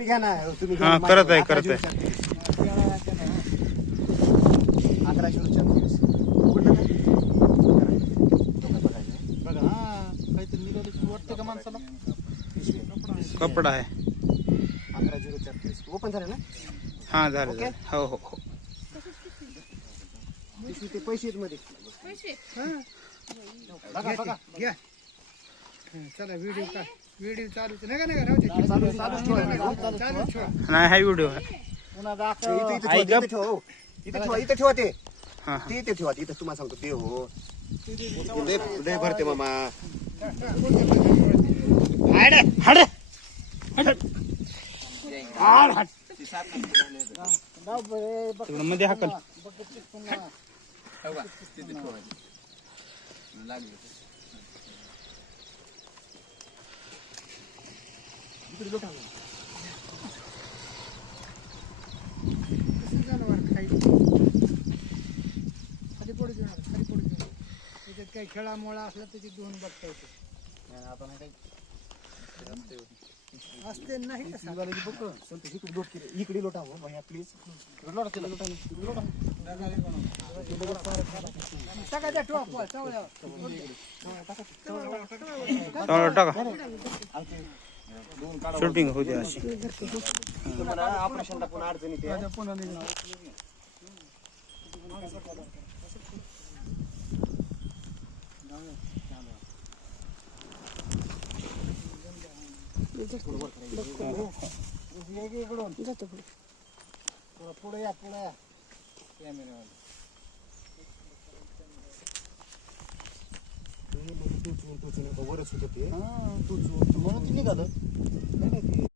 आपली घ्या ना तुम्ही. हा, करत आहे, करत आहे. 1134. कुठलं ते? बघा हा काहीतरी निघालं वाटतं का माणसाला. कपडा आहे. 1134 ओपन झालं ना. हा झालं झालं. हो हो हो. ते पैसे आहेत मध्ये. बघा बघा घ्या. चला व्हिडिओ का व्हिडिओ चालूच नाही का नाही राहू दे. चालू ठेवा. नाही हा व्हिडिओ आहे. पुन्हा दाखव. इथं ठेवा ते. हा ते इथे ठेवा. इथं तुम्हाला सांगतो ते हो. लय भरते मामा. हाड हाड हाड हाड. तिकडं मध्ये हाकल. खाली पडू देणार खाली पडू देणार. त्याच्यात काही खेळामुळा असला त्याची दोन बघता येते. असते नाही कसं इकडे लोटा हो भैया प्लीज. टाका त्या ठेवा चावल्या. टाका. शूटिंग होते अशी. ऑपरेशनला पण अडचण येते. पुन्हा निघणार. पुढे या पुढे या. वरच होत ते. म्हणून ते निघालं.